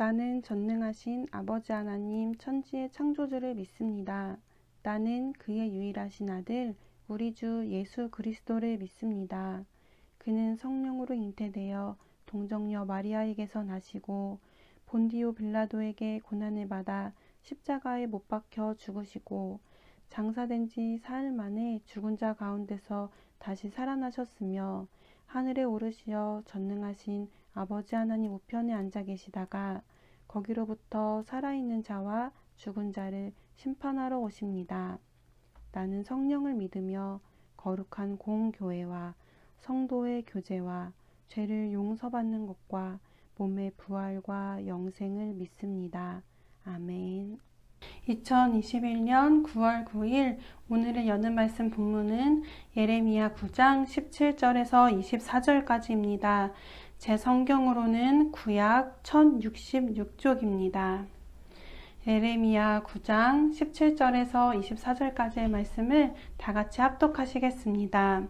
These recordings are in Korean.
나는 전능하신 아버지 하나님 천지의 창조주를 믿습니다. 나는 그의 유일하신 아들 우리 주 예수 그리스도를 믿습니다. 그는 성령으로 잉태되어 동정녀 마리아에게서 나시고 본디오 빌라도에게 고난을 받아 십자가에 못 박혀 죽으시고 장사된 지 사흘 만에 죽은 자 가운데서 다시 살아나셨으며 하늘에 오르시어 전능하신 아버지 하나님 우편에 앉아 계시다가 거기로부터 살아있는 자와 죽은 자를 심판하러 오십니다. 나는 성령을 믿으며 거룩한 공교회와 성도의 교제와 죄를 용서받는 것과 몸의 부활과 영생을 믿습니다. 아멘. 2021년 9월 9일 오늘의 여는 말씀 본문은 예레미야 9장 17절에서 24절까지입니다. 제 성경으로는 구약 1066쪽입니다. 예레미야 9장 17절에서 24절까지의 말씀을 다 같이 합독하시겠습니다.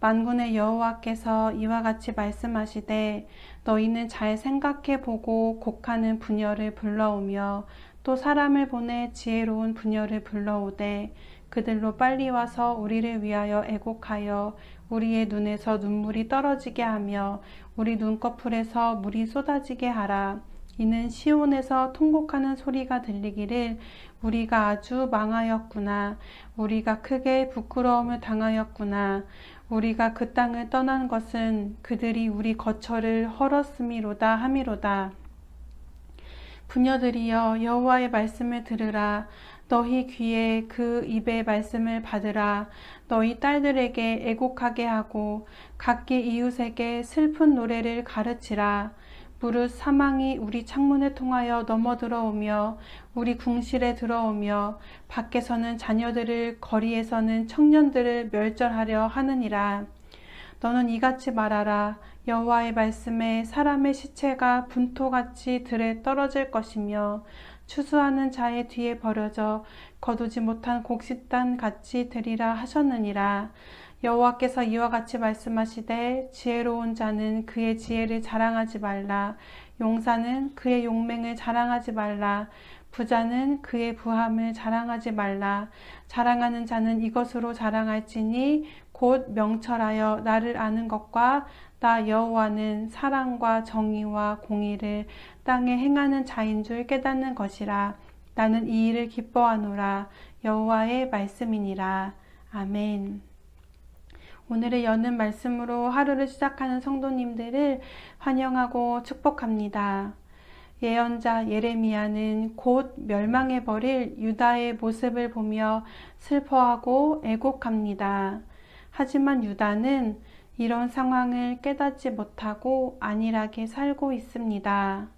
만군의 여호와께서 이와 같이 말씀하시되 너희는 잘 생각해 보고 곡하는 부녀를 불러오며 또 사람을 보내 지혜로운 부녀를 불러오되 그들로 빨리 와서 우리를 위하여 애곡하여 우리의 눈에서 눈물이 떨어지게 하며 우리 눈꺼풀에서 물이 쏟아지게 하라. 이는 시온에서 통곡하는 소리가 들리기를 우리가 아주 망하였구나. 우리가 크게 부끄러움을 당하였구나. 우리가 그 땅을 떠난 것은 그들이 우리 거처를 헐었음이로다 함이로다. 부녀들이여 여호와의 말씀을 들으라. 너희 귀에 그 입의 말씀을 받으라. 너희 딸들에게 애곡하게 하고 각기 이웃에게 슬픈 노래를 가르치라. 무릇 사망이 우리 창문을 통하여 넘어들어오며 우리 궁실에 들어오며 밖에서는 자녀들을 거리에서는 청년들을 멸절하려 하느니라. 너는 이같이 말하라. 여호와의 말씀에 사람의 시체가 분토같이 들에 떨어질 것이며 추수하는 자의 뒤에 버려져 거두지 못한 곡식단 같이 되리라 하셨느니라. 여호와께서 이와 같이 말씀하시되 지혜로운 자는 그의 지혜를 자랑하지 말라. 용사는 그의 용맹을 자랑하지 말라. 부자는 그의 부함을 자랑하지 말라. 자랑하는 자는 이것으로 자랑할지니 곧 명철하여 나를 아는 것과 나 여호와는 사랑과 정의와 공의를 땅에 행하는 자인 줄 깨닫는 것이라. 나는 이 일을 기뻐하노라. 여호와의 말씀이니라. 아멘. 오늘의 여는 말씀으로 하루를 시작하는 성도님들을 환영하고 축복합니다. 예언자 예레미야는 곧 멸망해버릴 유다의 모습을 보며 슬퍼하고 애곡합니다. 하지만 유다는 이런 상황을 깨닫지 못하고 안일하게 살고 있습니다.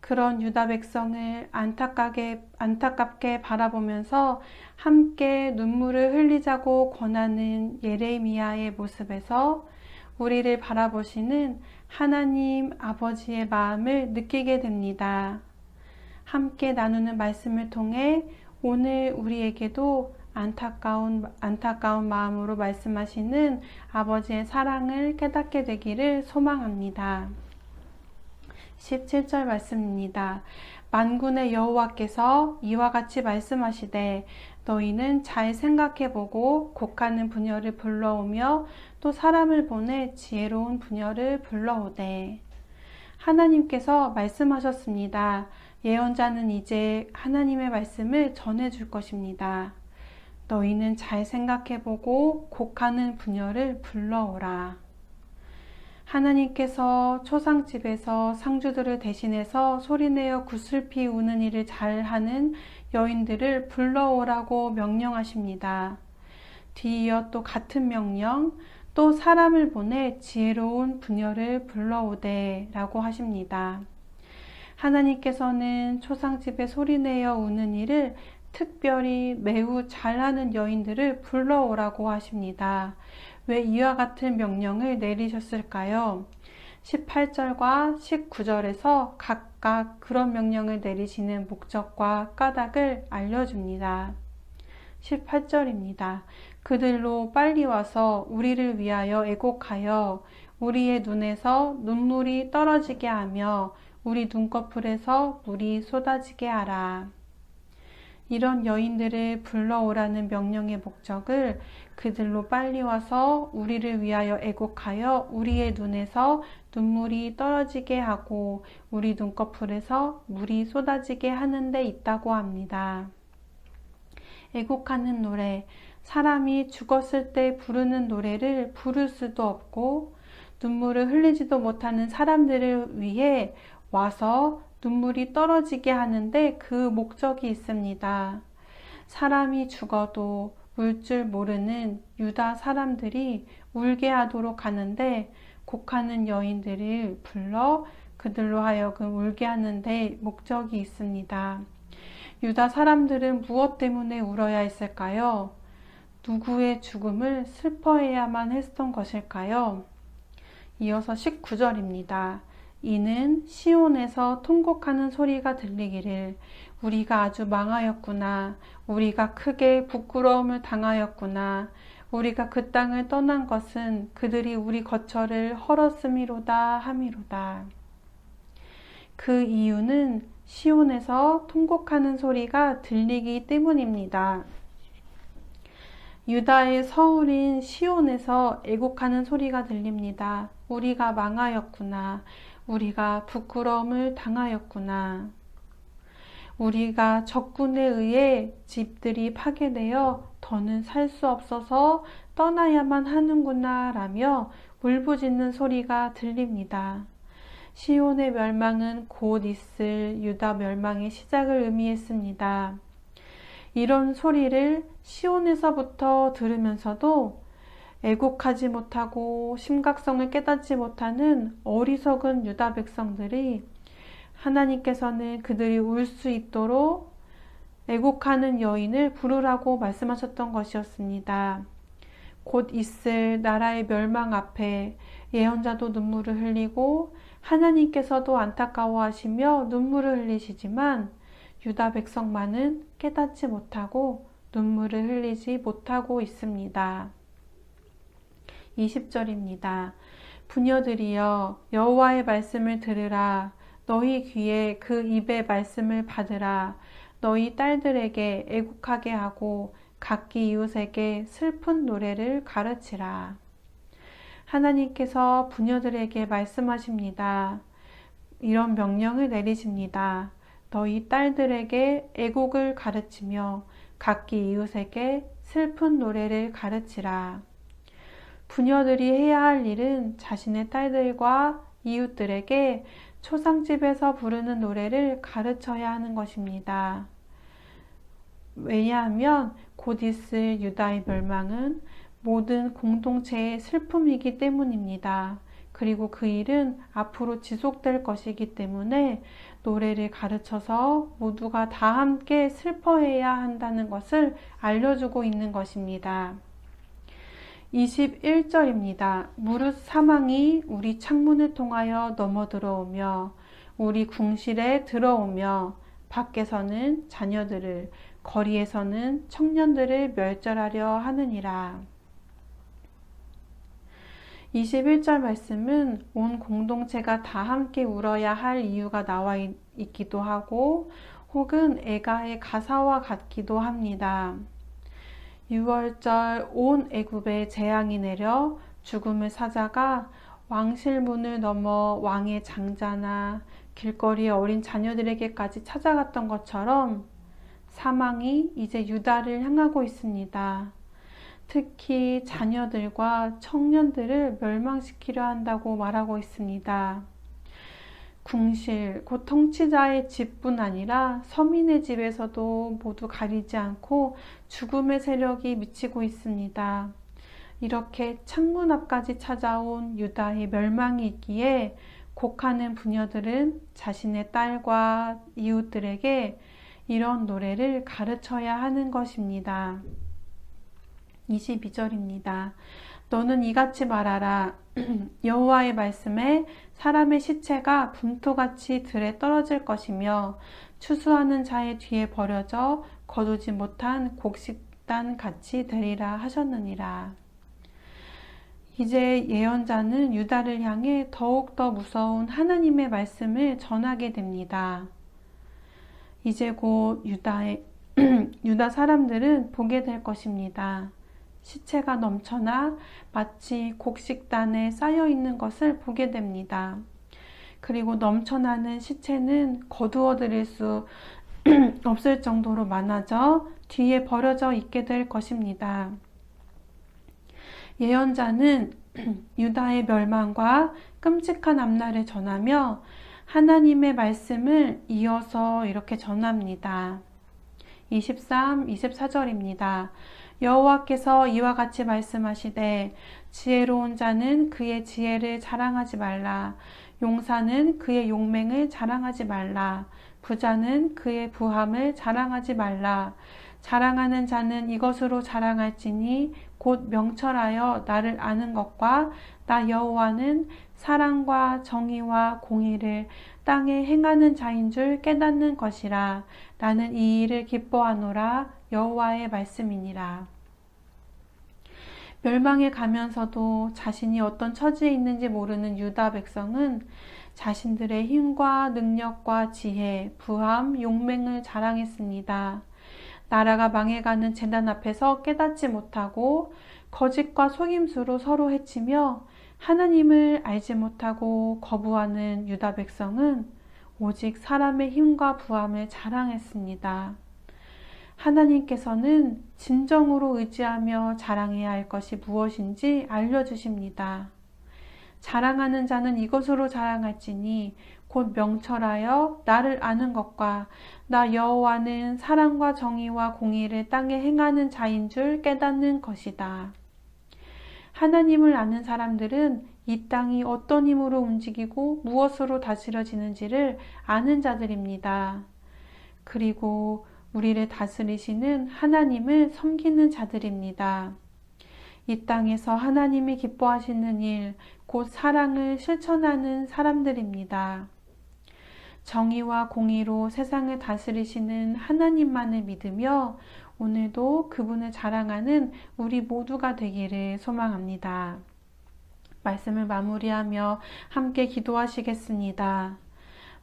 그런 유다 백성을 안타깝게 바라보면서 함께 눈물을 흘리자고 권하는 예레미야의 모습에서 우리를 바라보시는 하나님 아버지의 마음을 느끼게 됩니다. 함께 나누는 말씀을 통해 오늘 우리에게도 안타까운 마음으로 말씀하시는 아버지의 사랑을 깨닫게 되기를 소망합니다. 17절 말씀입니다. 만군의 여호와께서 이와 같이 말씀하시되 너희는 잘 생각해보고 곡하는 부녀를 불러오며 또 사람을 보내 지혜로운 부녀를 불러오되. 하나님께서 말씀하셨습니다. 예언자는 이제 하나님의 말씀을 전해줄 것입니다. 너희는 잘 생각해보고 곡하는 부녀를 불러오라. 하나님께서 초상집에서 상주들을 대신해서 소리내어 구슬피 우는 일을 잘하는 여인들을 불러오라고 명령하십니다. 뒤이어 또 같은 명령, 또 사람을 보내 지혜로운 부녀를 불러오되 라고 하십니다. 하나님께서는 초상집에 소리내어 우는 일을 특별히 매우 잘하는 여인들을 불러오라고 하십니다. 왜 이와 같은 명령을 내리셨을까요? 18절과 19절에서 각각 그런 명령을 내리시는 목적과 까닭을 알려줍니다. 18절입니다. 그들로 빨리 와서 우리를 위하여 애곡하여 우리의 눈에서 눈물이 떨어지게 하며 우리 눈꺼풀에서 물이 쏟아지게 하라. 이런 여인들을 불러오라는 명령의 목적을 그들로 빨리 와서 우리를 위하여 애곡하여 우리의 눈에서 눈물이 떨어지게 하고 우리 눈꺼풀에서 물이 쏟아지게 하는 데 있다고 합니다. 애곡하는 노래, 사람이 죽었을 때 부르는 노래를 부를 수도 없고 눈물을 흘리지도 못하는 사람들을 위해 와서 눈물이 떨어지게 하는데 그 목적이 있습니다. 사람이 죽어도 울 줄 모르는 유다 사람들이 울게 하도록 하는데 곡하는 여인들을 불러 그들로 하여금 울게 하는데 목적이 있습니다. 유다 사람들은 무엇 때문에 울어야 했을까요? 누구의 죽음을 슬퍼해야만 했던 것일까요? 이어서 19절입니다. 이는 시온에서 통곡하는 소리가 들리기를 우리가 아주 망하였구나. 우리가 크게 부끄러움을 당하였구나. 우리가 그 땅을 떠난 것은 그들이 우리 거처를 헐었음이로다 함이로다. 그 이유는 시온에서 통곡하는 소리가 들리기 때문입니다. 유다의 서울인 시온에서 애곡하는 소리가 들립니다. 우리가 망하였구나. 우리가 부끄러움을 당하였구나. 우리가 적군에 의해 집들이 파괴되어 더는 살 수 없어서 떠나야만 하는구나 라며 울부짖는 소리가 들립니다. 시온의 멸망은 곧 있을 유다 멸망의 시작을 의미했습니다. 이런 소리를 시온에서부터 들으면서도 애곡하지 못하고 심각성을 깨닫지 못하는 어리석은 유다 백성들이 하나님께서는 그들이 울 수 있도록 애곡하는 여인을 부르라고 말씀하셨던 것이었습니다. 곧 있을 나라의 멸망 앞에 예언자도 눈물을 흘리고 하나님께서도 안타까워하시며 눈물을 흘리시지만 유다 백성만은 깨닫지 못하고 눈물을 흘리지 못하고 있습니다. 20절입니다. 부녀들이여 여호와의 말씀을 들으라. 너희 귀에 그 입의 말씀을 받으라. 너희 딸들에게 애곡하게 하고 각기 이웃에게 슬픈 노래를 가르치라. 하나님께서 부녀들에게 말씀하십니다. 이런 명령을 내리십니다. 너희 딸들에게 애곡을 가르치며 각기 이웃에게 슬픈 노래를 가르치라. 부녀들이 해야 할 일은 자신의 딸들과 이웃들에게 초상집에서 부르는 노래를 가르쳐야 하는 것입니다. 왜냐하면 곧 있을 유다의 멸망은 모든 공동체의 슬픔이기 때문입니다. 그리고 그 일은 앞으로 지속될 것이기 때문에 노래를 가르쳐서 모두가 다 함께 슬퍼해야 한다는 것을 알려주고 있는 것입니다. 21절입니다. 무릇 사망이 우리 창문을 통하여 넘어 들어오며 우리 궁실에 들어오며 밖에서는 자녀들을 거리에서는 청년들을 멸절하려 하느니라. 21절 말씀은 온 공동체가 다 함께 울어야 할 이유가 나와 있기도 하고 혹은 애가의 가사와 같기도 합니다. 6월절 온 애굽에 재앙이 내려 죽음의 사자가 왕실문을 넘어 왕의 장자나 길거리의 어린 자녀들에게까지 찾아갔던 것처럼 사망이 이제 유다를 향하고 있습니다. 특히 자녀들과 청년들을 멸망시키려 한다고 말하고 있습니다. 궁실, 곧 통치자의 집뿐 아니라 서민의 집에서도 모두 가리지 않고 죽음의 세력이 미치고 있습니다. 이렇게 창문 앞까지 찾아온 유다의 멸망이 있기에 곡하는 부녀들은 자신의 딸과 이웃들에게 이런 노래를 가르쳐야 하는 것입니다. 22절입니다. 너는 이같이 말하라. 여호와의 말씀에 사람의 시체가 분토같이 들에 떨어질 것이며 추수하는 자의 뒤에 버려져 거두지 못한 곡식단 같이 되리라 하셨느니라. 이제 예언자는 유다를 향해 더욱더 무서운 하나님의 말씀을 전하게 됩니다. 이제 곧 유다 사람들은 보게 될 것입니다. 시체가 넘쳐나 마치 곡식단에 쌓여 있는 것을 보게 됩니다. 그리고 넘쳐나는 시체는 거두어 들일 수 없을 정도로 많아져 뒤에 버려져 있게 될 것입니다. 예언자는 유다의 멸망과 끔찍한 앞날을 전하며 하나님의 말씀을 이어서 이렇게 전합니다. 23, 24절입니다. 여호와께서 이와 같이 말씀하시되 지혜로운 자는 그의 지혜를 자랑하지 말라. 용사는 그의 용맹을 자랑하지 말라. 부자는 그의 부함을 자랑하지 말라. 자랑하는 자는 이것으로 자랑할지니 곧 명철하여 나를 아는 것과 나 여호와는 사랑과 정의와 공의를 땅에 행하는 자인 줄 깨닫는 것이라. 나는 이 일을 기뻐하노라. 여호와의 말씀이니라. 멸망에 가면서도 자신이 어떤 처지에 있는지 모르는 유다 백성은 자신들의 힘과 능력과 지혜, 부함, 용맹을 자랑했습니다. 나라가 망해가는 재난 앞에서 깨닫지 못하고 거짓과 속임수로 서로 해치며 하나님을 알지 못하고 거부하는 유다 백성은 오직 사람의 힘과 부함을 자랑했습니다. 하나님께서는 진정으로 의지하며 자랑해야 할 것이 무엇인지 알려주십니다. 자랑하는 자는 이것으로 자랑할지니 곧 명철하여 나를 아는 것과 나 여호와는 사랑과 정의와 공의를 땅에 행하는 자인 줄 깨닫는 것이다. 하나님을 아는 사람들은 이 땅이 어떤 힘으로 움직이고 무엇으로 다스려지는지를 아는 자들입니다. 그리고 우리를 다스리시는 하나님을 섬기는 자들입니다. 이 땅에서 하나님이 기뻐하시는 일, 곧 사랑을 실천하는 사람들입니다. 정의와 공의로 세상을 다스리시는 하나님만을 믿으며 오늘도 그분을 자랑하는 우리 모두가 되기를 소망합니다. 말씀을 마무리하며 함께 기도하시겠습니다.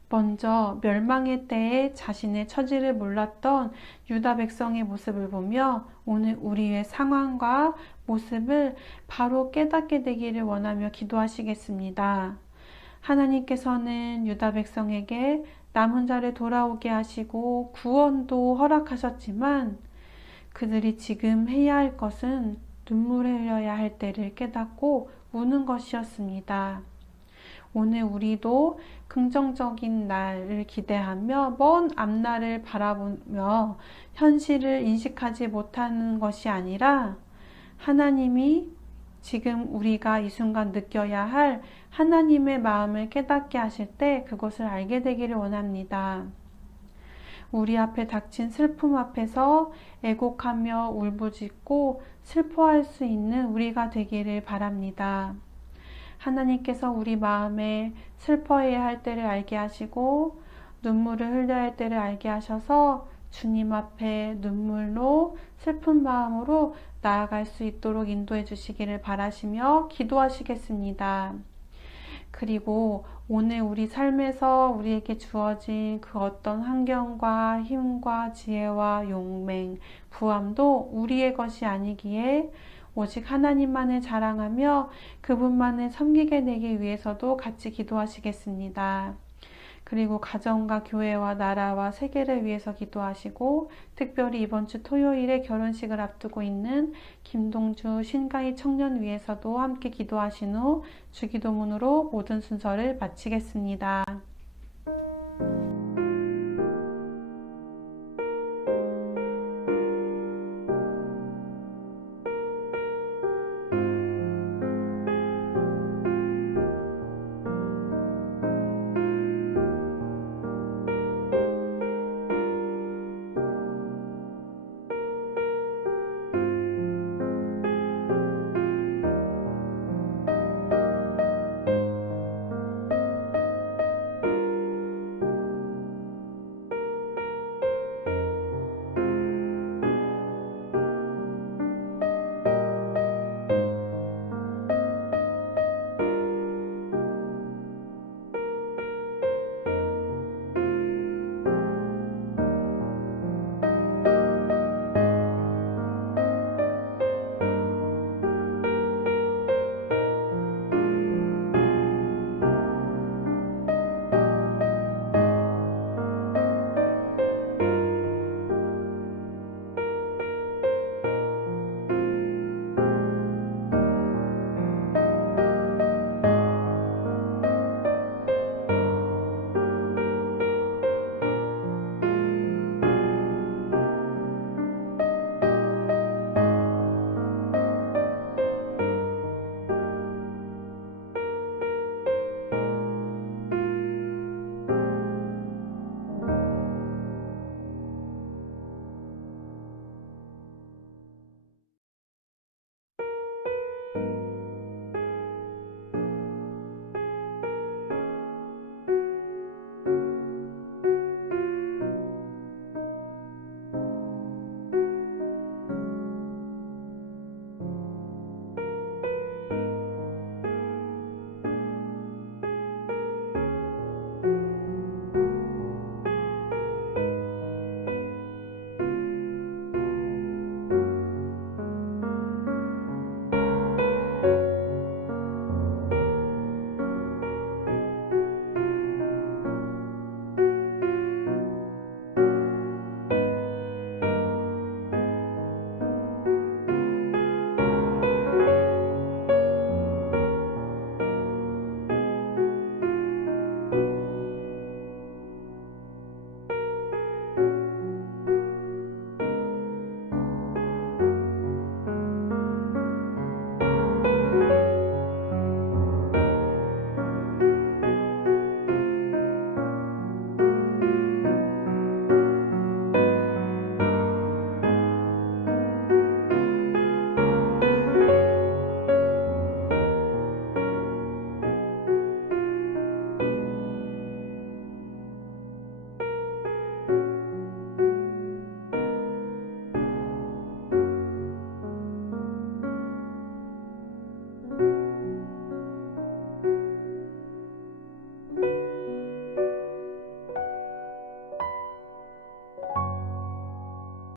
먼저 멸망의 때에 자신의 처지를 몰랐던 유다 백성의 모습을 보며 오늘 우리의 상황과 모습을 바로 깨닫게 되기를 원하며 기도하시겠습니다. 하나님께서는 유다 백성에게 남은 자를 돌아오게 하시고 구원도 허락하셨지만 그들이 지금 해야 할 것은 눈물을 흘려야 할 때를 깨닫고 우는 것이었습니다. 오늘 우리도 긍정적인 날을 기대하며 먼 앞날을 바라보며 현실을 인식하지 못하는 것이 아니라 하나님이 지금 우리가 이 순간 느껴야 할 하나님의 마음을 깨닫게 하실 때 그것을 알게 되기를 원합니다. 우리 앞에 닥친 슬픔 앞에서 애곡하며 울부짖고 슬퍼할 수 있는 우리가 되기를 바랍니다. 하나님께서 우리 마음에 슬퍼해야 할 때를 알게 하시고 눈물을 흘려야 할 때를 알게 하셔서 주님 앞에 눈물로 슬픈 마음으로 나아갈 수 있도록 인도해 주시기를 바라시며 기도하시겠습니다. 그리고 오늘 우리 삶에서 우리에게 주어진 그 어떤 환경과 힘과 지혜와 용맹, 부함도 우리의 것이 아니기에 오직 하나님만을 자랑하며 그분만을 섬기게 되기 위해서도 같이 기도하시겠습니다. 그리고 가정과 교회와 나라와 세계를 위해서 기도하시고 특별히 이번 주 토요일에 결혼식을 앞두고 있는 김동주 신가희 청년 위해서도 함께 기도하신 후 주기도문으로 모든 순서를 마치겠습니다.